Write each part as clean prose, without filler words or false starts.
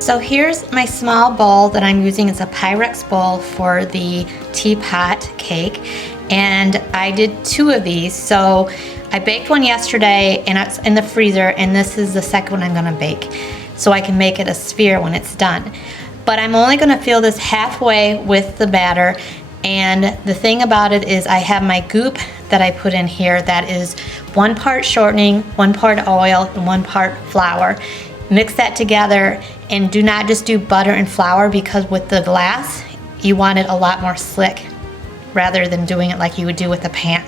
So here's my small bowl that I'm using. It's a Pyrex bowl for the teapot cake. And I did 2 of these. So I baked one yesterday and it's in the freezer, and this is the second one I'm gonna bake. So I can make it a sphere when it's done. But I'm only gonna fill this halfway with the batter. And the thing about it is I have my goop that I put in here that is 1 part shortening, 1 part oil, and 1 part flour. Mix that together, and do not just do butter and flour, because with the glass, you want it a lot more slick rather than doing it like you would do with a pan.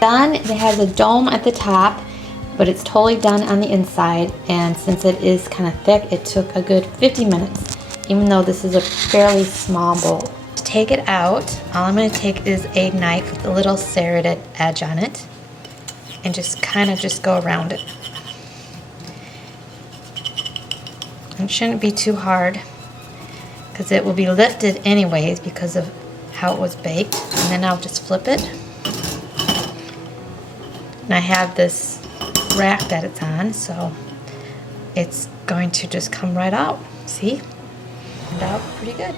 Done. It has a dome at the top, but it's totally done on the inside, and since it is kind of thick, it took a good 50 minutes, even though this is a fairly small bowl. To take it out, all I'm going to take is a knife with a little serrated edge on it, and just kind of just go around it. It shouldn't be too hard, because it will be lifted anyways because of how it was baked. And then I'll just flip it. And I have this rack that it's on, so it's going to just come right out. See? Turned out pretty good.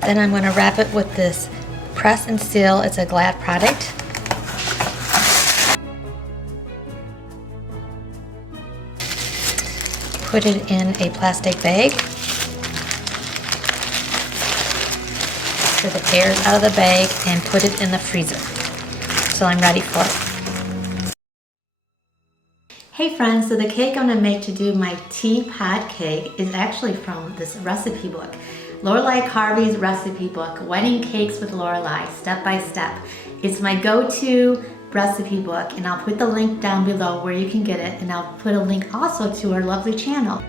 Then I'm going to wrap it with this press and seal. It's a Glad product. Put it in a plastic bag so the air is out of the bag, and put it in the freezer till I'm ready for it. Hey friends, so the cake I'm going to make to do my teapot cake is actually from this recipe book. Lorelei Carvey's recipe book, Wedding Cakes with Lorelei, Step by Step. It's my go-to recipe book, and I'll put the link down below where you can get it, and I'll put a link also to her lovely channel.